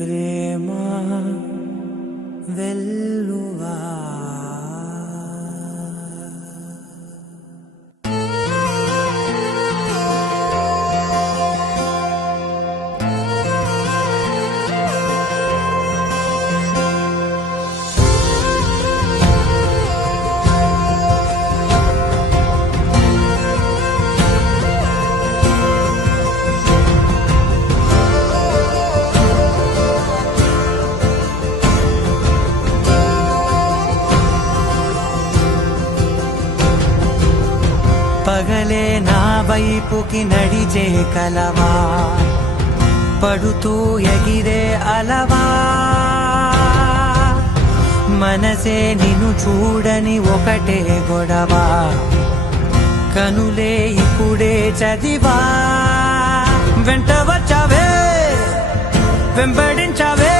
ప్రేమ వెల్లువా పగలే నా వైపుకి నడిచే కలవా పడుతూ ఎగిరే అలవా మనసే నిన్ను చూడని ఒకటే గొడవ కనులే ఇప్పుడే చదివా వెంట వచ్చావే వెంబడించావే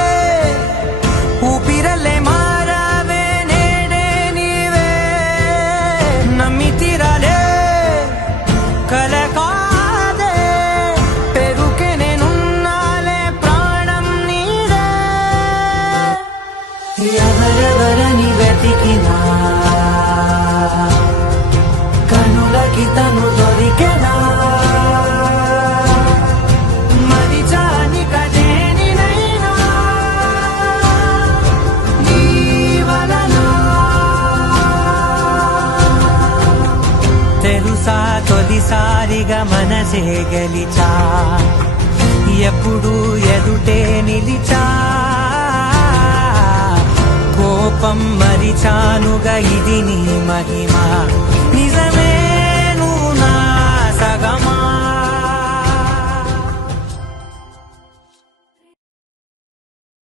ఊపిరలే మారావే నేడే నీవే నమ్మి తీరాలే కల కాదే పెరుకే నేనున్నాలే ప్రాణం నీదే ఎవరెవరని వెతికినా కనులకి తను దొరికెనా మరిచాని కదేనినైనా నీ వలన తెలుసా తొలిసారిగా మనసే గెలిచా ఎప్పుడు ఎదుటే నిలిచా కోపం మరిచానుగా ఇది నీ మహిమ నిజమే